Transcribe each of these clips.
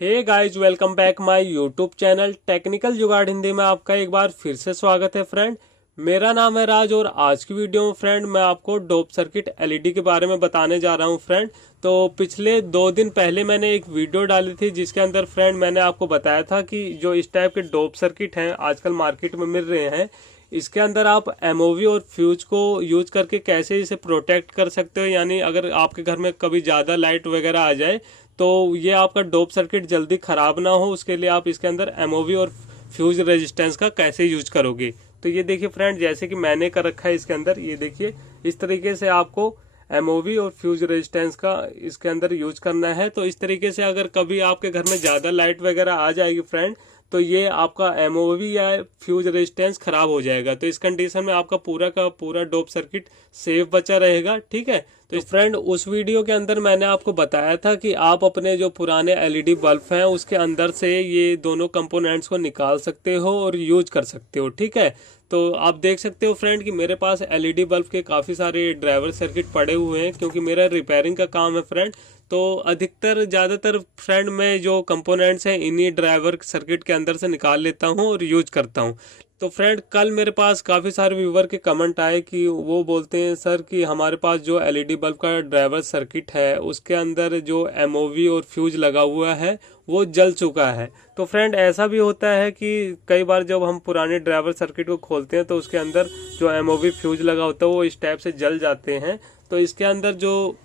Hey guys welcome back my YouTube channel Technical Jugaad Hindi में आपका एक बार फिर से स्वागत है फ्रेंड। मेरा नाम है राज और आज की वीडियो में फ्रेंड मैं आपको डोब सर्किट एलईडी के बारे में बताने जा रहा हूं फ्रेंड। तो पिछले 2 दिन पहले मैंने एक वीडियो डाली थी जिसके अंदर फ्रेंड मैंने आपको बताया था कि जो इस टाइप के डोब सर्किट हैं आजकल मार्केट में मिल रहे हैं, इसके अंदर आप एमओवी और फ्यूज को यूज करके कैसे इसे प्रोटेक्ट कर सकते हो। यानी अगर आपके घर में कभी ज्यादा लाइट वगैरह आ जाए तो ये आपका डोब सर्किट जल्दी खराब ना हो, उसके लिए आप इसके अंदर एमओवी और फ्यूज रेजिस्टेंस का कैसे यूज करोगे। तो ये देखिए फ्रेंड, जैसे कि मैंने कर रखा है इसके अंदर, ये देखिए इस तरीके से आपको एमओवी और फ्यूज रेजिस्टेंस का इसके अंदर यूज करना है। तो इस तरीके से अगर कभी आपके घर में ज्यादा लाइट वगैरह आ जाएगी फ्रेंड तो ये आपका एमओवी या फ्यूज रेजिस्टेंस खराब हो जाएगा। तो इस कंडीशन में आपका पूरा का पूरा डोब सर्किट सेफ बचा रहेगा, ठीक है। तो फ्रेंड उस वीडियो के अंदर मैंने आपको बताया था कि आप अपने जो पुराने एलईडी बल्ब हैं उसके अंदर से ये दोनों कंपोनेंट्स को निकाल सकते हो और यूज कर सकते हो, ठीक है। तो आप देख सकते हो फ्रेंड कि मेरे पास एलईडी बल्ब के काफी सारे ड्राइवर सर्किट पड़े हुए हैं क्योंकि मेरा रिपेयरिंग का काम है फ्रेंड। तो अधिकतर ज्यादातर फ्रेंड में जो कंपोनेंट्स हैं इन्हीं ड्राइवर सर्किट के अंदर से निकाल लेता हूं और यूज करता हूं। तो फ्रेंड कल मेरे पास काफी सारे व्यूवर के कमेंट आए कि वो बोलते हैं सर कि हमारे पास जो एलईडी बल्ब का ड्राइवर सर्किट है उसके अंदर जो एमओवी और फ्यूज लगा हुआ है वो जल चुका है। तो फ्रेंड ऐसा भी होता है कि कई बार जब हम पुराने ड्राइवर सर्किट को खोलते हैं तो उसके अंदर जो एमओवी फ्यूज लगा होता है वो इस टाइप से जल जाते हैं। तो इसके अंदर जो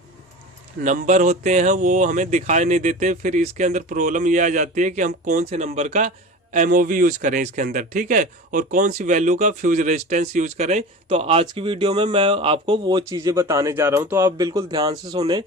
नंबर होते हैं वो हमें दिखाई नहीं देते। फिर इसके अंदर प्रॉब्लम ये आ जाती है कि हम कौन से नंबर का एमओवी यूज करें इसके अंदर, ठीक है, और कौन सी वैल्यू का फ्यूज रेजिस्टेंस यूज करें। तो आज की वीडियो में मैं आपको वो चीजें बताने जा रहा हूं, तो आप बिल्कुल ध्यान से सुने।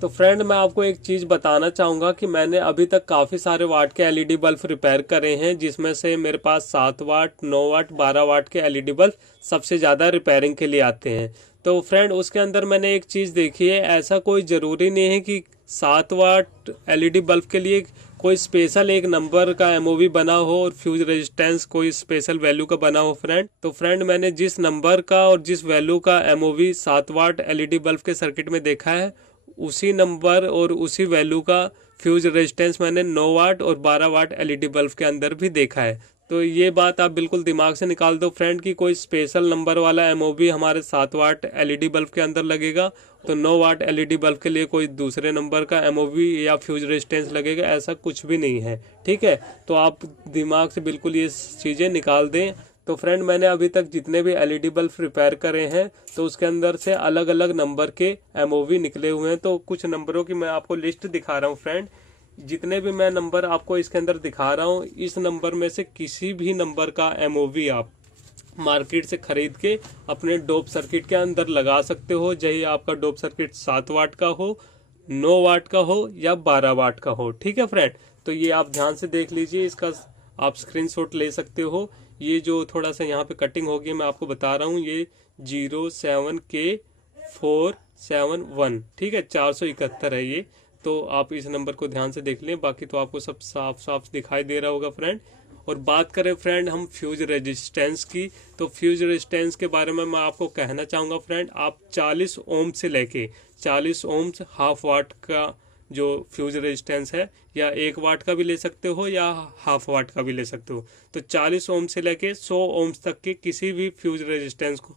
तो फ्रेंड मैं आपको एक चीज बताना चाहूंगा कि मैंने अभी तक काफी सारे वाट के एलईडी बल्ब रिपेयर करे हैं, जिसमें से मेरे पास 7 वाट, 9 वाट, 12 वाट के एलईडी बल्ब सबसे ज्यादा रिपेयरिंग के लिए आते हैं। तो फ्रेंड उसके अंदर मैंने एक चीज देखी है, ऐसा कोई जरूरी नहीं है कि 7 वाट एलईडी बल्ब के लिए कोई स्पेशल एक नंबर का एमओवी बना हो और फ्यूज रेजिस्टेंस कोई स्पेशल वैल्यू का बना हो फ्रेंड। तो फ्रेंड मैंने जिस नंबर का और जिस वैल्यू का एमओवी 7 वाट एलईडी बल्ब के सर्किट में देखा है उसी नंबर और उसी वैल्यू का फ्यूज रेजिस्टेंस मैंने 9 वाट और 12 वाट एलईडी बल्ब के अंदर भी देखा है। तो ये बात आप बिल्कुल दिमाग से निकाल दो फ्रेंड कि कोई स्पेशल नंबर वाला एमओवी हमारे 7 वाट एलईडी बल्ब के अंदर लगेगा तो 9 वाट एलईडी बल्ब के लिए कोई दूसरे नंबर का एमओवी या फ्यूज रेजिस्टेंस लगेगा, ऐसा कुछ भी नहीं है, ठीक है। तो आप दिमाग से बिल्कुल ये चीजें निकाल दें। तो फ्रेंड मैंने अभी तक जितने भी एलईडी बल्ब रिपेयर करे हैं तो उसके अंदर से अलग अलग नंबर के एमओवी निकले हुए हैं। तो कुछ नंबरों की मैं आपको लिस्ट दिखा रहा हूँ फ्रेंड। जितने भी मैं नंबर आपको इसके अंदर दिखा रहा हूँ इस नंबर में से किसी भी नंबर का एमओवी आप मार्केट से खरीद के अपने डोब सर्किट के अंदर लगा सकते हो, चाहे आपका डोब सर्किट 7 वाट का हो, 9 वाट का हो या 12 वाट का हो, ठीक है फ्रेंड। तो ये आप ध्यान से देख लीजिए, इसका आप स्क्रीनशॉट ले सकते हो। ये जो थोड़ा सा यहाँ पे कटिंग होगी मैं आपको बता रहा हूँ, ये 07K471, ठीक है, 471 है ये। तो आप इस नंबर को ध्यान से देख लें, बाकी तो आपको सब साफ साफ दिखाई दे रहा होगा फ्रेंड। और बात करें फ्रेंड हम फ्यूज रेजिस्टेंस की, तो फ्यूज रेजिस्टेंस के बारे में मैं आपको कहना चाहूँगा फ्रेंड, आप 40 ओम से लेके 40 ओम हाफ वाट का जो फ्यूज रेजिस्टेंस है या 1 वाट का भी ले सकते हो या हाफ वाट का भी ले सकते हो। तो 40 ओम से लेके 100 ओम्स तक के किसी भी फ्यूज रेजिस्टेंस को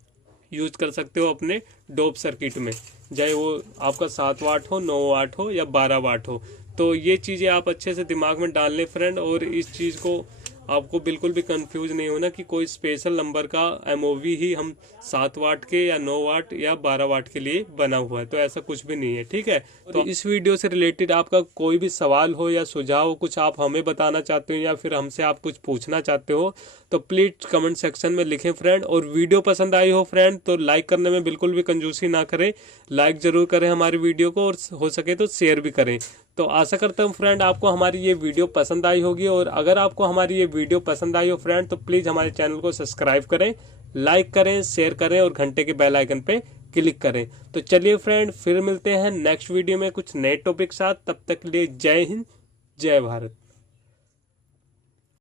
यूज कर सकते हो अपने डोब सर्किट में, चाहे वो आपका 7 वाट हो, 9 वाट हो या 12 वाट हो। तो ये चीजें आप अच्छे से दिमाग में डाल लें फ्रेंड, और इस चीज को आपको बिल्कुल भी कंफ्यूज नहीं होना कि कोई स्पेशल नंबर का एमओवी ही हम 7 वाट के या 9 वाट या 12 वाट के लिए बना हुआ है, तो ऐसा कुछ भी नहीं है, ठीक है। तो इस वीडियो से रिलेटेड आपका कोई भी सवाल हो या सुझाव हो, कुछ आप हमें बताना चाहते हो या फिर हमसे आप कुछ पूछना चाहते हो तो प्लीज कमेंट सेक्शन में लिखें फ्रेंड। और वीडियो पसंद आई हो फ्रेंड तो लाइक करने में बिल्कुल भी कंजूसी ना करें, लाइक जरूर करें हमारी वीडियो को, और हो सके तो शेयर भी करें। तो आशा करता हूँ फ्रेंड आपको हमारी ये वीडियो पसंद आई होगी, और अगर आपको हमारी ये वीडियो पसंद आई हो फ्रेंड तो प्लीज हमारे चैनल को सब्सक्राइब करें, लाइक करें, शेयर करें और घंटे के बेल आइकन पे क्लिक करें। तो चलिए फ्रेंड फिर मिलते हैं नेक्स्ट वीडियो में कुछ नए टॉपिक साथ, तब तक के लिए जय हिंद, जय भारत।